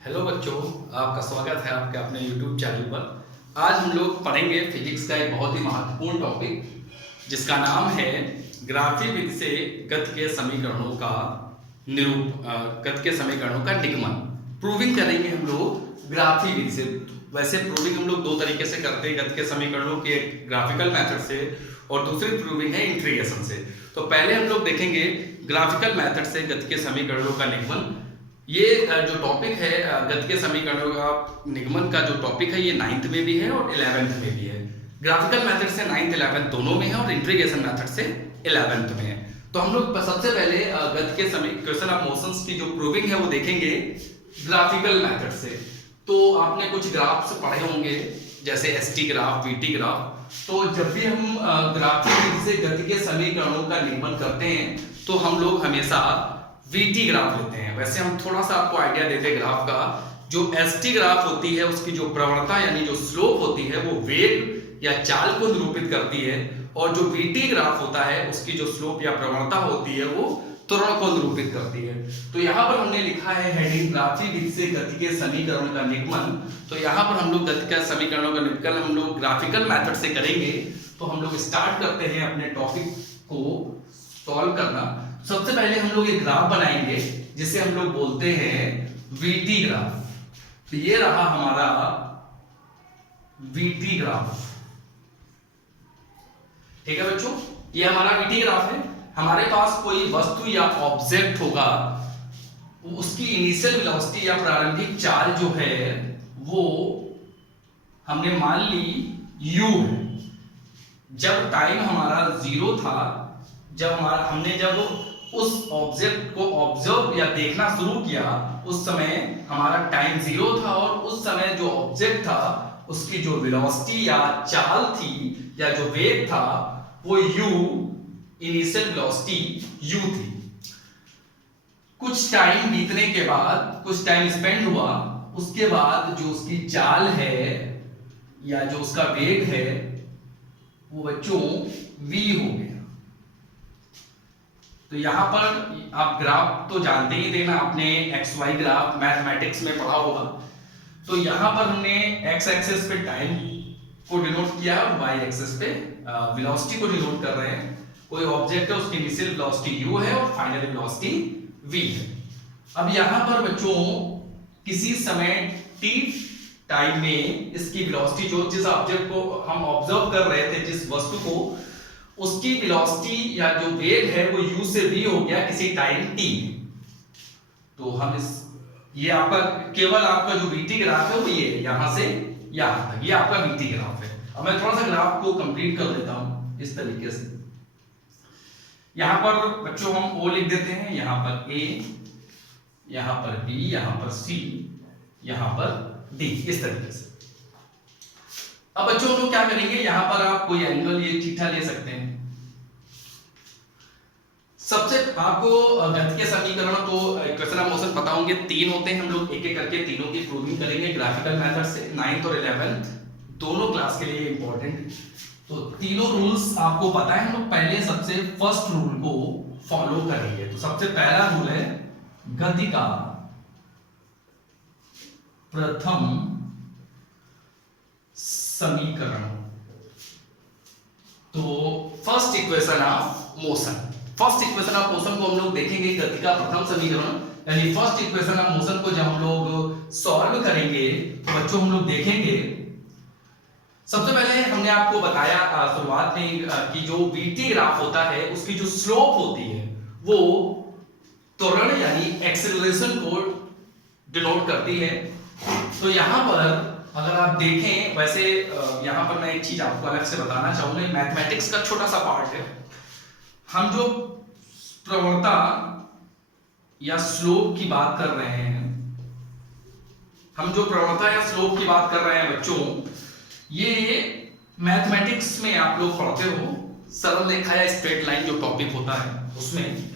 Hello बच्चों, आपका स्वागत है आपके अपने YouTube चैनल पर। आज हम लोग पढ़ेंगे फिजिक्स का एक बहुत ही महत्वपूर्ण टॉपिक जिसका नाम है ग्राफी विधि से गति के समीकरणों का गति के समीकरणों का निगमन। प्रूविंग करेंगे हम लोग ग्राफी विधि से। वैसे प्रूविंग हम लोग दो तरीके से करते हैं, गति के समीकरणों के ग्राफिकल मेथड से और दूसरी प्रूविंग है इंटीग्रेशन से। तो पहले हम लोग देखेंगे ग्राफिकल मेथड से गति के समीकरणों का निगमन। ये जो टॉपिक है गति के समीकरणों का निगमन का जो टॉपिक है ये 9th में भी है और 11th में भी है। ग्राफिकल मेथड से 9th 11th दोनों में है और इंटीग्रेशन मेथड से 11th में है। तो हम लोग सबसे पहले गति के इक्वेशन ऑफ मोशंस की जो प्रूविंग है वो देखेंगे ग्राफिकल मेथड से। तो आपने कुछ ग्राफ्स पढ़े होंगे जैसे एसटी ग्राफ, वीटी ग्राफ। तो जब भी हम ग्राफिक विधि से गति के समीकरणों का निगमन करते हैं तो हम लोग हमेशा वीटी ग्राफ लेते हैं। वैसे हम थोड़ा सा आपको आइडिया देते हैं ग्राफ का। जो एसटी ग्राफ होती है उसकी जो प्रवणता यानी जो स्लोप होती है वो वेग या चाल को निरूपित करती है, और जो वीटी ग्राफ होता है उसकी जो स्लोप या प्रवणता होती है वो त्वरण को निरूपित करती है। तो यहाँ पर हमने लिखा है हेडिंग ग्राफिक विधि से गति के समीकरणों का निगमन। तो यहाँ पर हम लोग गति के समीकरणों का निगमन हम लोग ग्राफिकल मेथड से करेंगे। तो हम लोग स्टार्ट करते हैं अपने टॉपिक को सॉल्व करना। सबसे पहले हम लोग एक ग्राफ बनाएंगे जिसे हम लोग बोलते हैं वीटी ग्राफ। तो ये रहा हमारा वीटी ग्राफ। ठीक है बच्चों, ये हमारा वीटी ग्राफ है। हमारे पास कोई वस्तु या ऑब्जेक्ट होगा, उसकी इनिशियल वेलोसिटी या प्रारंभिक चाल जो है वो हमने मान ली u है। जब टाइम हमारा 0 था, जब उस ऑब्जेक्ट को ऑब्जर्व या देखना शुरू किया उस समय हमारा टाइम 0 था, और उस समय जो ऑब्जेक्ट था उसकी जो वेलोसिटी या चाल थी या जो वेग था वो u, इनिशियल वेलोसिटी u थी। कुछ टाइम बीतने के बाद, कुछ टाइम स्पेंड हुआ, उसके बाद जो उसकी चाल है या जो उसका वेग है वो बच्चों v हो गया। तो यहां पर आप ग्राफ तो जानते ही थे ना, आपने एक्स वाई ग्राफ मैथमेटिक्स में पढ़ा होगा। तो यहां पर हमने एक्स एक्सिस पे टाइम को डिनोट किया है और वाई एक्सिस पे वेलोसिटी को डिनोट कर रहे हैं। कोई ऑब्जेक्ट है, उसकी इनिशियल वेलोसिटी u है और फाइनल वेलोसिटी v है। अब यहां पर बच्चों किसी समय t टाइम में इसकी वेलोसिटी, जो जिस ऑब्जेक्ट को हम ऑब्जर्व कर रहे थे, जिस वस्तु को, उसकी वेलोसिटी या जो वेग है वो u से v हो गया किसी टाइम t। तो हम ये आपका केवल आपका जो वीटी ग्राफ है वो ये यहां से यहां तक, ये आपका वीटी ग्राफ है। अब मैं थोड़ा सा ग्राफ को कंप्लीट कर देता हूं इस तरीके से। यहां पर बच्चों हम O लिख देते हैं, यहां पर A, यहां पर B, यहां पर C, यहां पर D, इस तरीके से। अब बच्चों हम लोग क्या करेंगे, यहां पर आप कोई एंगल ये थीटा ले सकते हैं। सबसे आपको गति के समीकरण तो इक्वेशन ऑफ मोशन पता होंगे, 3 होते हैं। हम लोग एक एक करके तीनों की प्रूविंग करेंगे ग्राफिकल मेथड से। 9th और 11th दोनों क्लास के लिए इंपॉर्टेंट। तो तीनों रूल्स आपको पता है। हम लोग पहले सबसे फर्स्ट रूल को फॉलो करेंगे। तो सबसे पहला रूल है गति का प्रथम समीकरण। तो first equation of motion, first equation of motion को हम लोग देखेंगे गति का प्रथम समीकरण, यानी फर्स्ट इक्वेशन ऑफ मोशन को जब हम लोग सॉल्व करेंगे तो बच्चों हम लोग देखेंगे। सबसे पहले हमने आपको बताया शुरुआत में कि जो वीटी ग्राफ होता है उसकी जो स्लोप होती है वो त्वरण यानी एक्सेलरेशन को डिनोट करती है। तो यहां पर अगर आप देखें, वैसे यहां पर मैं एक चीज आपको अलग से बताना चाहूंगा, मैथमेटिक्स का छोटा सा पार्ट है। हम जो प्रवणता या स्लोप की बात कर रहे हैं, हम जो प्रवणता या स्लोप की बात कर रहे हैं बच्चों, ये मैथमेटिक्स में आप लोग पढ़ते हो, सरल रेखा या स्ट्रेट लाइन जो टॉपिक होता है उसमें।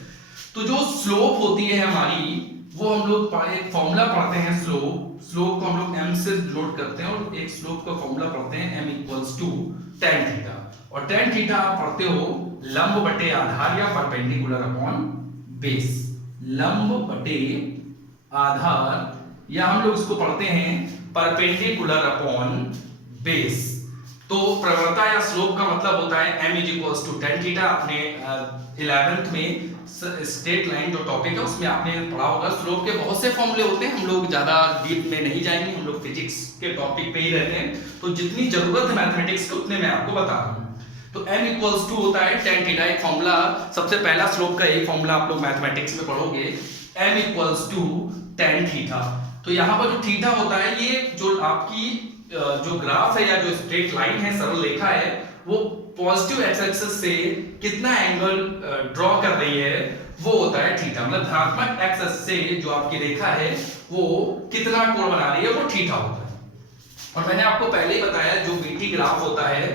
तो जो स्लोप होती है हमारी, वो हम लोग एक फॉर्मूला पढ़ते हैं स्लोप को हम लोग m से डिनोट करते हैं, और एक स्लोप का फॉर्मूला पढ़ते हैं m = tan थीटा। और tan थीटा आप पढ़ते हो लंब बटे आधार या परपेंडिकुलर अपॉन बेस। लंब बटे आधार या हम लोग इसको पढ़ते हैं परपेंडिकुलर अपॉन बेस। तो प्रवणता या स्लोप का मतलब होता है m इज tan थीटा। आपने 11th में स्ट्रेट लाइन जो टॉपिक है उसमें आपने पढ़ा होगा। स्लोप के बहुत से फॉर्मूले होते हैं, हम लोग ज्यादा डीप में नहीं जाएंगे, हम लोग फिजिक्स के टॉपिक पे ही रहते हैं, तो जितनी जरूरत है मैथमेटिक्स की उतने मैं आपको बता रहा हूँ। तो m होता है tan थीटा। एक फॉर्मूला, सबसे पहला स्लोप का एक फॉर्मूला आप लोग मैथमेटिक्स में पढ़ोगे, m tan थीटा। तो यहाँ पर जो थीटा होता है, ये जो आपकी जो ग्राफ है या जो स्ट्रेट लाइन है, सरल रेखा है, वो पॉजिटिव एक्स एक्सिस से कितना एंगल ड्रॉ कर रही है वो होता है थीटा। मतलब धनात्मक एक्स एक्सिस से जो आपकी रेखा है वो कितना कोण बना रही है वो थीटा होता है। और मैंने आपको पहले ही बताया जो बीटी ग्राफ होता है,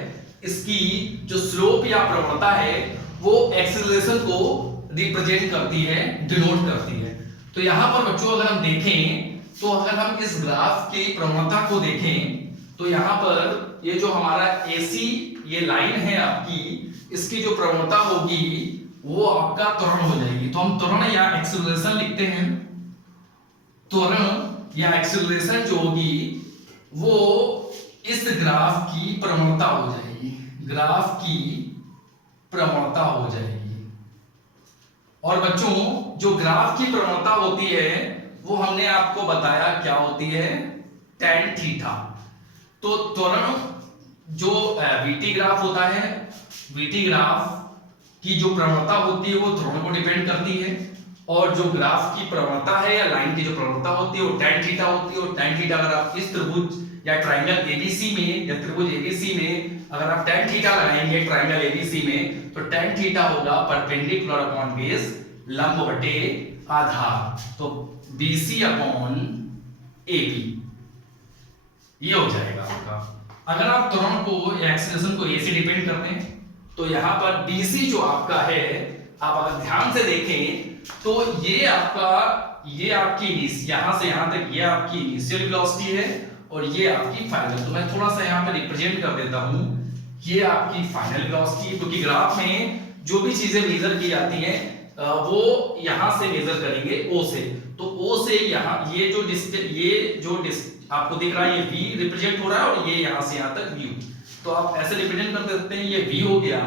इसकी जो स्लोप या प्रवणता है वो एक्सेलरेशन को रिप्रेजेंट करती है, डिनोट करती है। तो यहां पर बच्चों अगर हम देखें, तो अगर हम इस ग्राफ की प्रवणता को देखें, तो यहां पर ये जो हमारा AC ये लाइन है आपकी, इसकी जो प्रवणता होगी वो आपका त्वरण हो जाएगी। तो हम त्वरण या एक्सेलरेशन लिखते हैं। त्वरण या एक्सेलरेशन जो होगी वो इस ग्राफ की प्रवणता हो जाएगी, ग्राफ की प्रवणता हो जाएगी। और बच्चों जो ग्राफ की प्रवणता होती है वो हमने आपको बताया क्या होती है, tan थीटा। तो त्वरण जो VT ग्राफ होता है, VT ग्राफ की जो प्रवणता होती है वो त्वरण को डिपेंड करती है, और जो ग्राफ की प्रवणता है या लाइन की जो प्रवणता होती है वो tan थीटा होती है। और tan थीटा अगर आप इस त्रिभुज या ट्रायंगल ABC में या त्रिभुज ABC में अगर आप tan थीटा लगाएंगे ट्रायंगल ABC में, तो tan थीटा होगा परपेंडिकुलर अपॉन बेस, लंब बटे आधार। तो BC अपॉन AB ये हो जाएगा आपका। अगर आप त्वरण को या एक्सेलरेशन को A से डिपेंड करते हैं, तो यहाँ पर BC जो आपका है, आप अगर ध्यान से देखें तो ये आपकी यहाँ से यहाँ तक ये आपकी इनिशियल वेलोसिटी है और ये आपकी फाइनल। तो मैं थोड़ा सा यहाँ पर रिप्रेजेंट कर देता हूँ, ये आपकी फाइनल वेलोसिटी, क्योंकि ग्राफ में जो भी चीजें मेजर की जाती हैं वो यहाँ से मेजर करेंगे O से। तो O से यहाँ ये जो आपको दिख रहा है ये V रिप्रेजेंट हो रहा है, और ये यहाँ से यहाँ तक V। तो आप ऐसे रिप्रेजेंट कर सकते हैं, ये V हो गया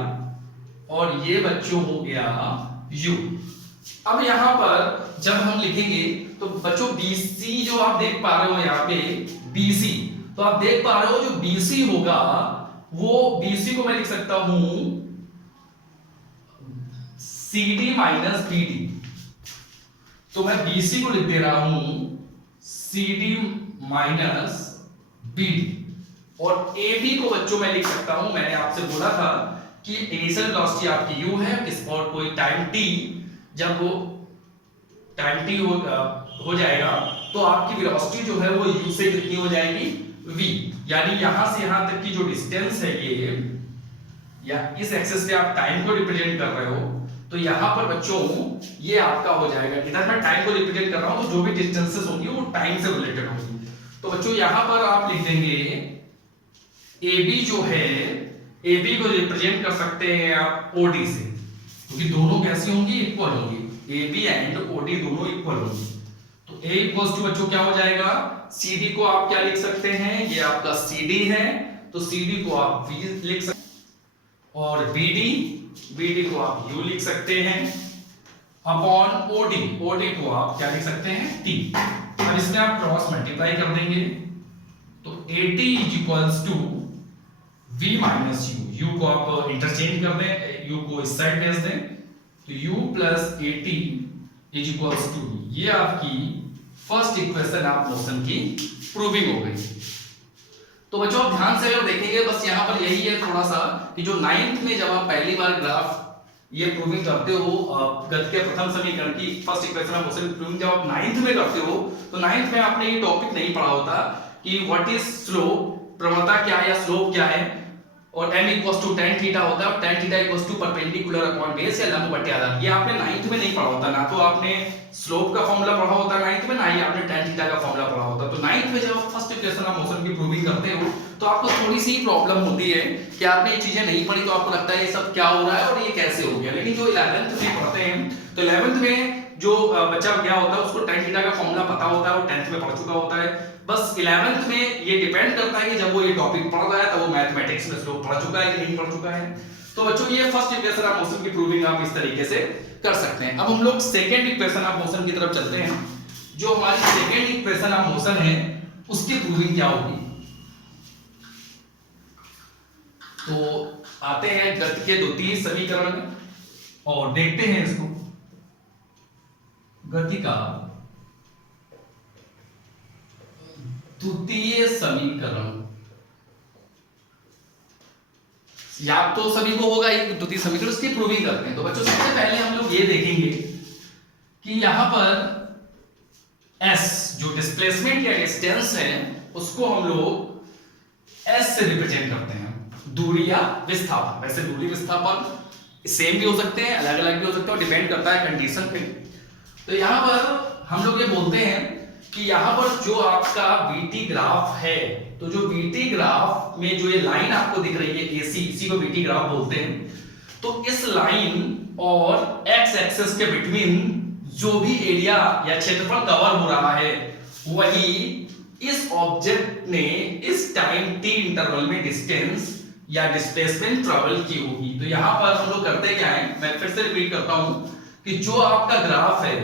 और ये बच्चों हो गया U। अब यहाँ पर जब हम लिखेंगे तो बच्चों BC जो आप देख पा रहे हो यहाँ पे BC, तो आप देख पा रहे हो जो BC होगा वो BC को मैं लिख सकता हूं CD माइनस BD। तो मैं BC को लिख दे रहा हूं CD माइनस BD, और AB को बच्चों मैं लिख सकता हूं, मैंने आपसे बोला था कि इनिशियल वेलोसिटी आपकी U है, इस और कोई टाइम t, जब वो टाइम t हो जाएगा तो आपकी वेलोसिटी जो है वो U से कितनी हो जाएगी, V। यानी यहां से यहां तक की जो डिस्टेंस है ये, या इस एक्सिस पे आप टाइम को रिप्रेजेंट कर रहे हो, तो यहां पर बच्चों ये आपका हो जाएगा। इधर मैं टाइम को रिप्रेजेंट कर रहा हूं, तो जो भी डिस्टेंसेस होंगी वो टाइम से रिलेटेड होंगी। तो बच्चों यहां पर आप लिख देंगे AB जो है, AB को रिप्रेजेंट कर सकते हैं आप OD से, क्योंकि दोनों कैसी होंगी, इक्वल होंगी। AB एंड OD दोनों इक्वल होंगी। तो A इक्वल्स टू बच्चों क्या हो जाएगा, CD को आप क्या लिख सकते हैं, ये आपका CD है, तो CD को आप V लिख सकते हैं, और BD को आप U लिख सकते हैं, अपॉन OD को आप क्या लिख सकते हैं, T। अब इसमें आप क्रॉस मल्टीप्लाई कर देंगे, तो AT is equals to V minus U को आप इंटरचेंज कर दें, U को इस साइड भेज दें, तो U plus AT is equals to, ये आपकी फर्स्ट इक्वेशन ऑफ मोशन की प्रूविंग हो गई। तो बच्चों आप ध्यान से अगर देखेंगे, बस यहाँ पर यही है थोड़ा सा कि जो 9th में जब आप पहली बार ग्राफ ये प्रूविंग करते हो, गति के प्रथम समीकरण की first equation of motion proving जब आप 9th में करते हो, तो 9th में आपने ये टॉपिक नहीं पढ़ा होता कि व्हाट इज स्लोप, प्रवणता क्या है या स्लोप क्या है, और m equals to tan theta होता है, और tan theta equals to perpendicular upon base या लंब बटे आधार। ये आपने 9th में नहीं पढ़ा होता, ना तो आपने स्लोप का फॉर्मूला पढ़ा होता 9th में, ना ही आपने tan थीटा का फॉर्मूला पढ़ा होता। तो 9th में जब आप फर्स्ट इक्वेशन ऑफ मोशन की प्रूविंग करते हो तो आपको थोड़ी सी प्रॉब्लम होती है कि आपने ये चीजें नहीं पढ़ी, तो आपको लगता है ये सब क्या हो रहा है और ये कैसे हो गया। लेकिन जो 11th में पढ़ते हैं, तो 11th में जो बच्चा गया होता है उसको tan थीटा का फॉर्मूला पता होता है, वो 10th में पढ़ चुका होता है। बस 11th में ये डिपेंड करता है कि जब वो ये टॉपिक पढ़ रहा है तब वो मैथमेटिक्स में उसको पढ़ चुका है कि नहीं पढ़ चुका है। तो बच्चों ये फर्स्ट इक्वेशन ऑफ मोशन की प्रूविंग आप इस तरीके से कर सकते हैं। अब हम लोग सेकंड इक्वेशन ऑफ मोशन की तरफ चलते हैं। जो हमारी सेकंड इक्वेशन ऑफ मोशन है उसकी प्रूविंग क्या होगी। तो आते हैं गति के द्वितीय समीकरण में और देखते हैं इसको। गति का द्वितीय समीकरण याद तो सभी को होगा एक द्वितीय समीकरण, उसकी प्रूविंग करते हैं। तो बच्चों सबसे पहले हम लोग ये देखेंगे कि यहां पर s जो डिस्प्लेसमेंट या डिस्टेंस है उसको हम लोग s से रिप्रेजेंट करते हैं, दूरी या विस्थापन। वैसे दूरी विस्थापन सेम भी हो सकते हैं, अलग अलग भी हो सकते हैं, डिपेंड करता है कंडीशन पे। तो यहां पर हम लोग ये बोलते हैं कि यहां पर जो आपका बीटी ग्राफ है, तो जो बीटी ग्राफ में जो ये लाइन आपको दिख रही है AC, इसी को बीटी ग्राफ बोलते हैं। तो इस लाइन और x एक्सिस के बिटवीन जो भी एरिया या क्षेत्रफल कवर हो रहा है वही इस ऑब्जेक्ट ने इस टाइम t इंटरवल में डिस्टेंस या डिस्प्लेसमेंट ट्रेवल की होगी। तो यहां पर हम लोग करते क्या है, मैं फिर से रिपीट करता हूं कि जो आपका ग्राफ है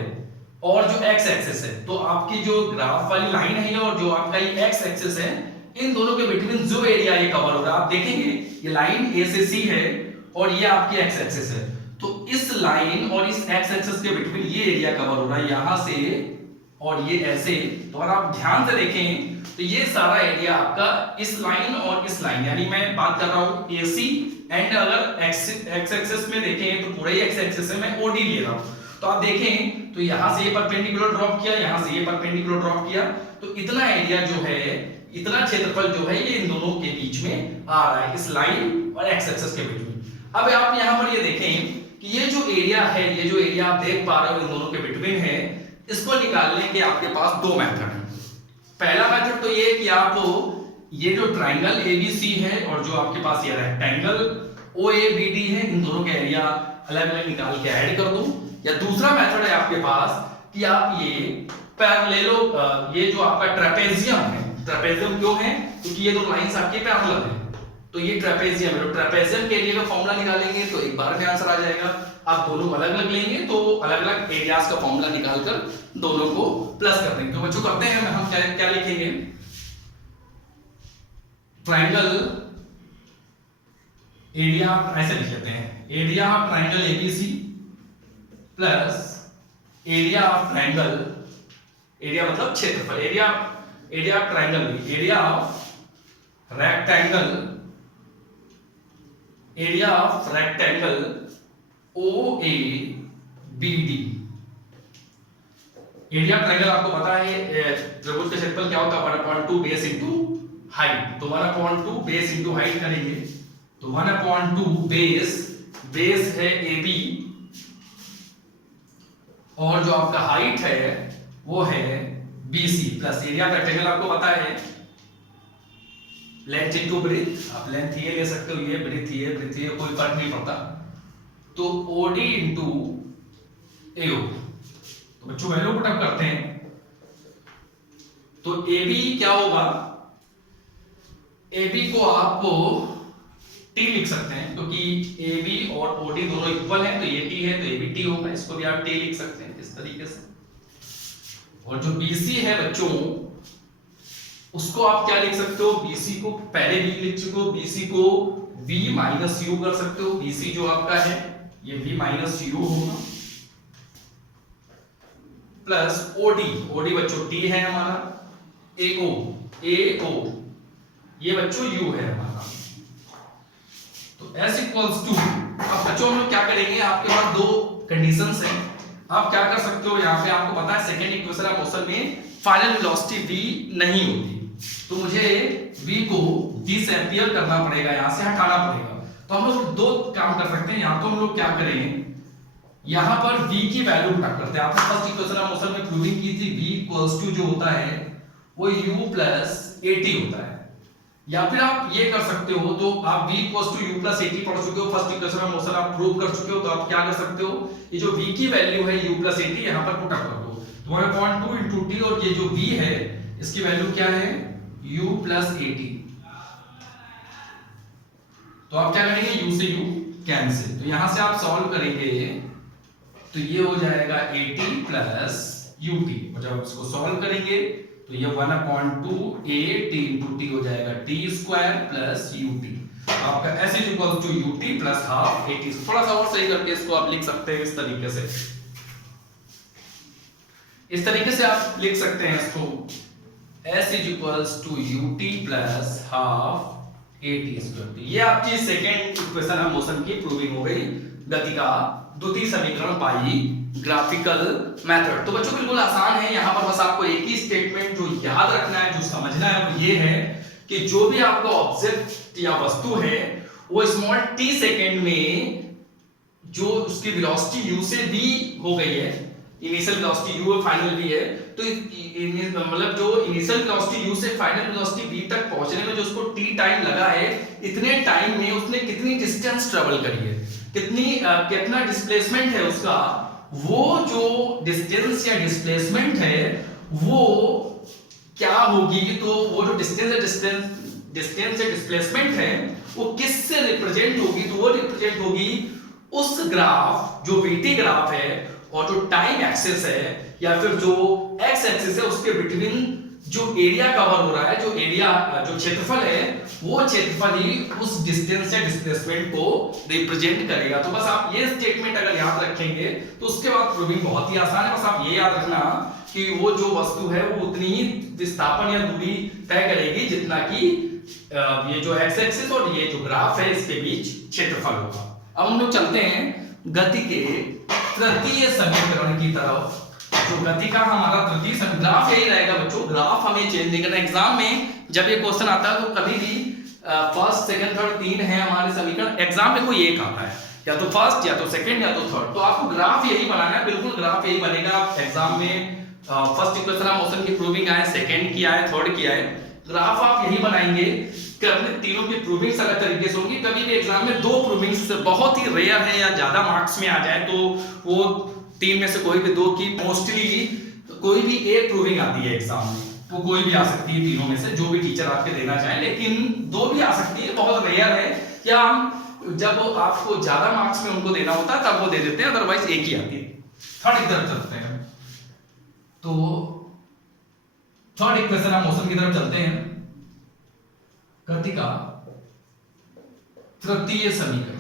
और जो x एक्सिस है, तो आपकी जो ग्राफ वाली लाइन है और जो आपका ये x एक्सिस है, इन दोनों के बिटवीन जो एरिया ये कवर हो रहा है, आप देखेंगे ये लाइन A से C है और ये आपकी x एक्सिस है। तो इस लाइन और इस x एक्सिस के बिटवीन ये एरिया कवर हो रहा है यहां से और ये ऐसे। तो अगर आप ध्यान से देखें तो ये सारा एरिया आपका इस लाइन और इस लाइन, यानी मैं बात कर रहा हूं AC एंड अगर x एक्सिस में देखें तो पूरा ही x एक्सिस है, मैं OD ले रहा हूं। तो आप देखें तो यहां से ये परपेंडिकुलर ड्रॉप किया, यहां से ये परपेंडिकुलर ड्रॉप किया, तो इतना एरिया जो है, इतना क्षेत्रफल जो है ये इन दोनों के बीच में आ रहा है, इस लाइन और x एक्सिस के बीच में। अब आप यहां पर ये देखें कि ये जो एरिया है, ये जो एरिया आप देख पा रहे हो इन दोनों के बिटवीन है, इसको निकालने के आपके पास दो मेथड हैं। पहला मेथड तो ये कि आप ये जो ट्रायंगल ABC है और जो आपके पास ये रेक्टेंगल OABD है, इन दोनों के एरिया अलग अलग निकाल के ऐड कर दूं। या दूसरा मेथड है आपके पास कि आप ये पैरेललो, ये जो आपका ट्रेपेजियम है, ट्रेपेजियम क्यों है, क्योंकि ये दो लाइंस आपकी पैरेलल है, तो ये ट्रेपेजियम है। तो ट्रेपेजियम के एरिया का फॉर्मूला निकालेंगे तो एक बार में आंसर आ जाएगा। आप दोनों अलग अलग लेंगे तो अलग अलग एरियाज का फॉर्मूला निकालकर दोनों को प्लस कर देंगे। तो बच्चों करते हैं, हम क्या लिखेंगे, ट्रायंगल एरिया ऐसे लिख लेते हैं, area of triangle ABC plus area of triangle, area मतलब क्षेत्रफल, area of triangle, area of rectangle, area of rectangle OABD। Area of triangle आपको पता है त्रिभुज का क्षेत्रफल क्या होता है, 1/2 बेस इनटू हाइट। तो 1/2 बेस इनटू हाइट करेंगे तो 1/2 बेस है AB और जो आपका हाइट है वो है BC plus area of rectangle आपको पता है लेंथ इनटू ब्रेथ, आप लेंथ ये ले सकते हो, ये ब्रेथ ये कोई फर्क नहीं पड़ता। तो OD इनटू AO। तो बच्चों वैल्यू पुट अप करते हैं तो AB क्या होगा, AB को आप T लिख सकते हैं क्योंकि AB और OD दोनों इक्वल हैं, तो ये T है तो ये भी T होगा, इसको भी आप T लिख सकते हैं इस तरीके से। और जो BC है बच्चों उसको आप क्या लिख सकते हो, BC को पहले B लिख चुके हो, BC को V माइनस U कर सकते हो। BC जो आपका है ये V माइनस U होगा प्लस OD बच्चों T है हमारा, AO ये बच्चों U है हमारा। तो S इक्वल्स टू, अब बच्चों हम लोग क्या करेंगे, आपके पास दो कंडीशंस हैं, आप क्या कर सकते हो, यहाँ पे आपको पता है सेकेंड इक्वेशन ऑफ मोशन में फाइनल वेलोसिटी V नहीं होती, तो मुझे V को डिसएम्पियर करना पड़ेगा, यहाँ से हटाना पड़ेगा। तो हम लोग दो काम कर सकते हैं, यहाँ तो हम लोग क्या करेंगे, यहाँ पर V की वैल्यू पुट करते हैं। आपने फर्स्ट इक्वेशन ऑफ मोशन में प्रूविंग की थी V इक्वल्स टू जो होता है वो U प्लस AT होता है। या फिर आप ये कर सकते हो, तो आप v equals to u plus 80 पढ़ चुके हो, फर्स्ट इक्वेशन ऑफ मोशन आप प्रूव कर चुके हो, तो आप क्या कर सकते हो, ये जो v की वैल्यू है u प्लस 80 यहां पर पुट अप कर दो, तो 1/2 इनटू t, और ये जो v है इसकी वैल्यू क्या है u प्लस 80, तो आप क्या करेंगे u से u कैंसिल, तो यहां से आप सॉल्व करेंगे तो ये हो जाएगा 80 प्लस ut, और जब इसको सॉल्व करेंगे तो ये 1/2 a t into t हो जाएगा t स्क्वायर प्लस ut, आपका s is equal to ut plus half at। थोड़ा सा और सही करके इसको आप लिख सकते हैं इस तरीके से, इस तरीके से आप लिख सकते हैं इसको, s is equal to ut plus half at square. ये आपकी सेकेंड इक्वेशन ऑफ मोशन की प्रूविंग हो गई, गति का द्वितीय समीकरण पाई ग्राफिकल मेथड। तो बच्चों बिल्कुल आसान है, यहां पर बस आपको एक ही स्टेटमेंट जो याद रखना है, जो समझना है वो ये है कि जो भी आपका ऑब्जेक्ट या वस्तु है वो स्मॉल t सेकेंड में जो उसकी वेलोसिटी u से v हो गई है, इनिशियल वेलोसिटी u है, फाइनल v है, तो मतलब जो इनिशियल वेलोसिटी u से फाइनल वेलोसिटी v तक पहुंचने में जो उसको t टाइम लगा है, इतने टाइम में उसने कितनी डिस्टेंस ट्रेवल करी है, कितना डिस्प्लेसमेंट है उसका, वो जो डिस्टेंस या डिस्प्लेसमेंट है वो क्या होगी, तो वो जो डिस्टेंस या डिस्प्लेसमेंट है वो किससे रिप्रेजेंट होगी, तो वो रिप्रेजेंट होगी उस ग्राफ जो vt ग्राफ है और जो टाइम एक्सिस है या फिर जो x एक्सिस है उसके बिटवीन जो एरिया कवर हो रहा है, जो एरिया जो क्षेत्रफल है वो क्षेत्रफल ही उस डिस्टेंस या डिस्प्लेसमेंट को रिप्रेजेंट करेगा। तो बस आप ये स्टेटमेंट अगर याद रखेंगे तो उसके बाद प्रूविंग बहुत ही आसान है। बस आप ये याद रखना कि वो जो वस्तु है वो उतनी ही विस्थापन या दूरी तय करेगी जितना कि ये जो एक्स एक्सिस और ये जो ग्राफ है इसके बीच क्षेत्रफल होगा। अब हम लोग चलते हैं गति के तृतीय समीकरण की तरफ। जो गति का हमारा तृतीय समीकरण, ग्राफ यही रहेगा बच्चों, ग्राफ हमें चेंज नहीं करना। एग्जाम में जब ये क्वेश्चन आता है तो कभी भी फर्स्ट सेकंड थर्ड तीन है हमारे समीकरण, एग्जाम में कोई एक आता है, या तो फर्स्ट या तो सेकंड या तो थर्ड, तो आपको ग्राफ यही बनाना है, बिल्कुल ग्राफ यही बनेगा। एग्जाम में फर्स्ट इक्वेशन ऑफ मोशन की प्रूविंग आए, सेकंड की आए, थर्ड की आए, ग्राफ आप यही बनाएंगे कि अपने तीनों की प्रूविंग्स अलग तरीके से होंगी। कभी भी एग्जाम में दो प्रूविंग्स बहुत ही रेयर है या ज्यादा मार्क्स में आ जाए तो वो तीन में से कोई भी दो की, मोस्टली कोई भी एक प्रूविंग आती है एग्जाम में, वो कोई भी आ सकती है तीनों में से, जो भी टीचर आपके देना चाहे, लेकिन दो भी आ सकती है, बहुत रेयर है। या हम जब आपको ज्यादा मार्क्स में उनको देना होता है तब वो दे देते हैं, अदरवाइज एक ही आती है। थर्ड की तरफ चलते हैं, तो थर्ड इक्वेशन ऑफ मोशन की तरफ चलते हैं, गति का तृतीय समीकरण।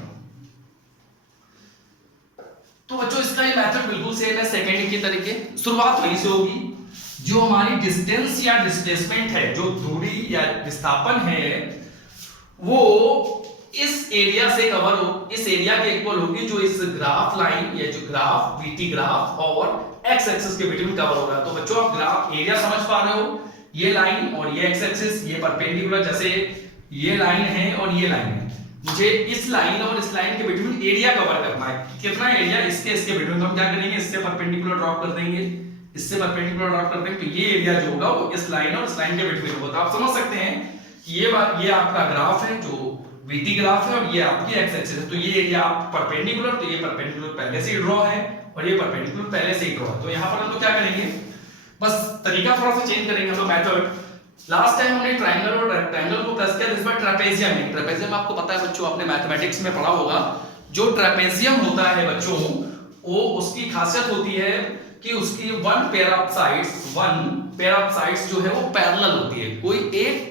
तो बच्चों इसका ये मेथड बिल्कुल सेम है सेकंड की तरीके, शुरुआत वहीं से होगी। जो हमारी डिस्टेंस या डिस्प्लेसमेंट है, जो दूरी या विस्थापन है, वो इस एरिया से कवर हो, इस एरिया के इक्वल होगी जो इस ग्राफ लाइन या जो ग्राफ vt ग्राफ और x एक्सिस के बीच में कवर हो रहा है। तो बच्चों आप ग्राफ एरिया समझ पा रहे हो, ये लाइन और ये x एक्सिस, ये परपेंडिकुलर, जैसे ये लाइन है और ये लाइन है, मुझे इस लाइन और इस लाइन के बिटवीन एरिया कवर करना है। कितना एरिया इसके बिटवीन, तो हम क्या करेंगे, इससे परपेंडिकुलर ड्रॉप कर देंगे, इससे परपेंडिकुलर ड्रॉप कर देंगे, तो ये एरिया जो होगा वो इस लाइन और इस लाइन के बिटवीन होगा। तो आप समझ सकते हैं कि ये आपका ग्राफ है जो vt ग्राफ है और ये आपकी x एक्सिस है। तो ये एरिया आप परपेंडिकुलर, तो ये परपेंडिकुलर पहले से ही ड्रॉ है और ये परपेंडिकुलर पहले से ही ड्रॉ है। तो यहां पर हम लोग क्या करेंगे, बस तरीका थोड़ा सा चेंज करेंगे हम लोग मेथड। लास्ट टाइम हमने ट्रायंगल और रेक्टेंगल को प्लस किया, इस बार ट्रेपेजियम है। ट्रेपेजियम आपको पता है बच्चों, आपने मैथमेटिक्स में पढ़ा होगा, जो ट्रेपेजियम होता है बच्चों, वो उसकी खासियत होती है कि उसकी वन पेयर ऑफ साइड्स जो है वो पैरेलल होती है। कोई एक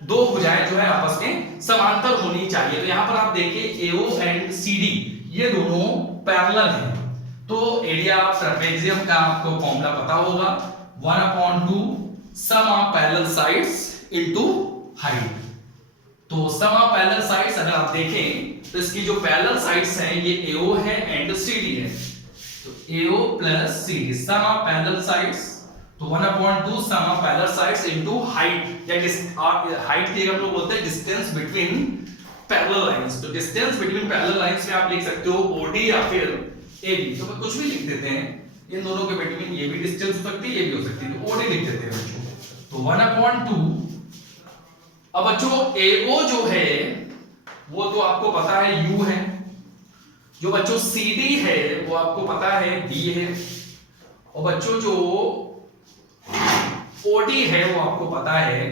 दो भुजाएं जो है आपस में समांतर होनी चाहिए। तो यहां पर आप देखिए AO एंड CD ये दोनों पैरेलल हैं। तो एरिया ऑफ ट्रेपेजियम का आपको फॉर्मूला पता होगा, 1/2 sum of parallel sides into height. तो सम ऑफ पैरेलल साइड्स अगर आप देखें तो इसकी जो पैरेलल साइड्स हैं ये AO है एंड CD है। तो AO plus CD sum of parallel sides, तो 1/2 sum of parallel sides into height, या हाइट की हम लोग बोलते हैं डिस्टेंस बिटवीन पैरेलल लाइंस। तो डिस्टेंस बिटवीन पैरेलल लाइंस में आप लिख सकते हो OD या फिर AB, तो कुछ भी लिख देते हैं, इन दोनों के बिटवीन ये भी डिस्टेंस हो सकती है, ये भी हो सकती है, तो OD लिख देते हैं बच्चों। तो 1/2 अब बच्चों AO जो है वो तो आपको पता है U है, जो बच्चों CD है वो आपको पता है B है, और बच्चों जो OD है वो आपको पता है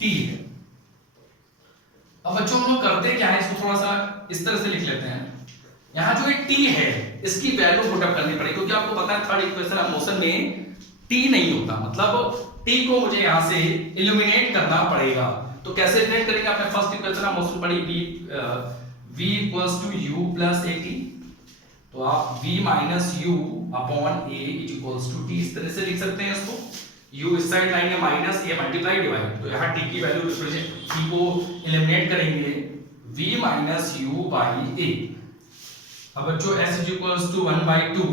T है। अब बच्चों हम लोग करते क्या है, इसको थोड़ा सा इस तरह से लिख लेते हैं। यहां जो एक T है इसकी वैल्यू पुटअप करनी पड़ेगी, क्योंकि आपको पता है थर्ड इक्वेशन ऑफ मोशन में T नहीं होता, मतलब T को मुझे यहां से इल्यूमिनेट करना पड़ेगा। तो कैसे इल्यूमिनेट करेंगे, आपने फर्स्ट इक्वेशन ऑफ मोशन पढ़ी v equals to u plus at, तो आप v minus u upon a is equals to t इस तरह से लिख सकते हैं इसको। u इस साइड लाएंगे माइनस a मल्टीप्लाई डिवाइड, तो यहाँ t की वैल्यू रिप्रेजेंट t को इलिमिनेट करेंगे v minus u by a। अब बच्चों s इज इक्वल्स टू 1/2,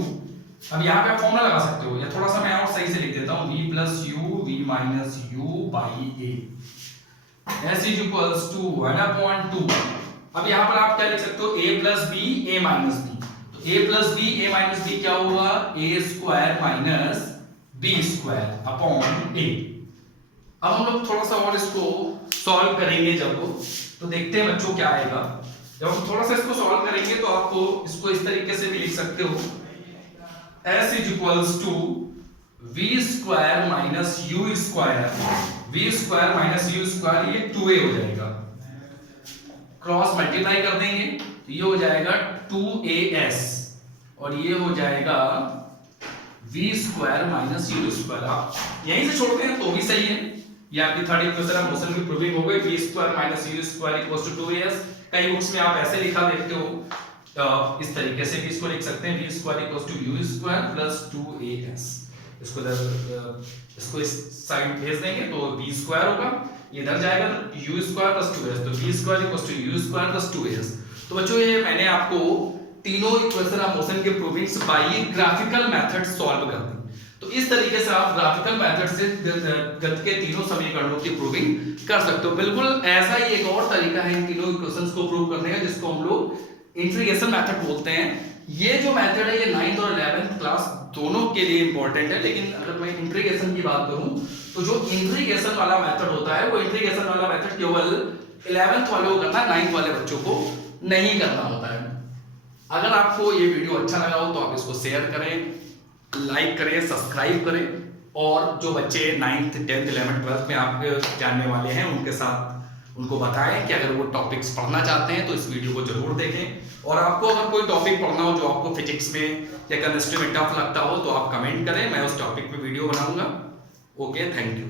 अब यहाँ पे आप फॉर्मूला लगा सकते हो, या थोड़ा सा मैं और सही से लिख देता हूँ v plus u v minus u by a, s is equals to 1/2। अब यहाँ पर आप क्या लिख सकते हो, a plus b a minus b, तो a plus b a minus b क्या होगा, a square minus b square upon a। अब हम लोग थोड़ा सा और इसको सॉल्व करेंगे जब, तो देखते हैं बच्चों क्या आएगा। जब हम थोड़ा सा इसको सॉल्व करेंगे तो आपको इसको इस तरीके से भी लिख सकते हो, s is equals to v square minus u square, v square minus u square ये 2a हो जाएगा, क्रॉस मल्टीप्लाई कर देंगे तो ये हो जाएगा 2as, और ये हो जाएगा v square minus u square. आप यहीं से छोड़ते हैं तो भी सही है, ये आपकी थर्ड इक्वेशन ऑफ मोशन की प्रूविंग हो गई, v square minus u square equals to 2as। कई बुक्स में आप ऐसे लिखा देखते हो, इस तरीके से भी इसको लिख सकते हैं, v square equals to u square plus 2as। इसको इस साइड भेज देंगे तो v स्क्वायर होगा, इधर जाएगा तो u स्क्वायर प्लस 2as, तो v square equals to u square plus 2as। तो बच्चों ये मैंने आपको तीनों इक्वेशन ऑफ मोशन के प्रूविंग्स बाय ग्राफिकल मेथड सॉल्व कर दी। तो इस तरीके से आप ग्राफिकल मेथड से गति के तीनों समीकरणों की प्रूविंग कर सकते हो। बिल्कुल ऐसा ही एक और तरीका है इन तीनों इक्वेशंस को प्रूव करने का, जिसको हम लोग इंटीग्रेशन मेथड बोलते हैं। ये जो मेथड है ये 9th और 11th क्लास दोनों के लिए इंपॉर्टेंट है, लेकिन अगर मैं इंटीग्रेशन की बात करूं तो जो इंटीग्रेशन वाला मेथड होता है वो इंटीग्रेशन वाला मेथड केवल 11th वालों को करना, 9th वाले बच्चों को नहीं करना होता है। अगर आपको ये वीडियो अच्छा लगा हो तो आप इसको शेयर करें, लाइक करें, सब्सक्राइब करें, और जो बच्चे 9th 10th 11th 12th में आप जानने वाले हैं उनके साथ उनको बताएं कि अगर वो टॉपिक्स पढ़ना चाहते हैं तो इस वीडियो को जरूर देखें। और आपको अगर कोई टॉपिक पढ़ना हो जो आपको फिजिक्स में या केमिस्ट्री में टफ लगता हो तो आप कमेंट करें, मैं उस टॉपिक पे वीडियो बनाऊंगा। Okay, thank you.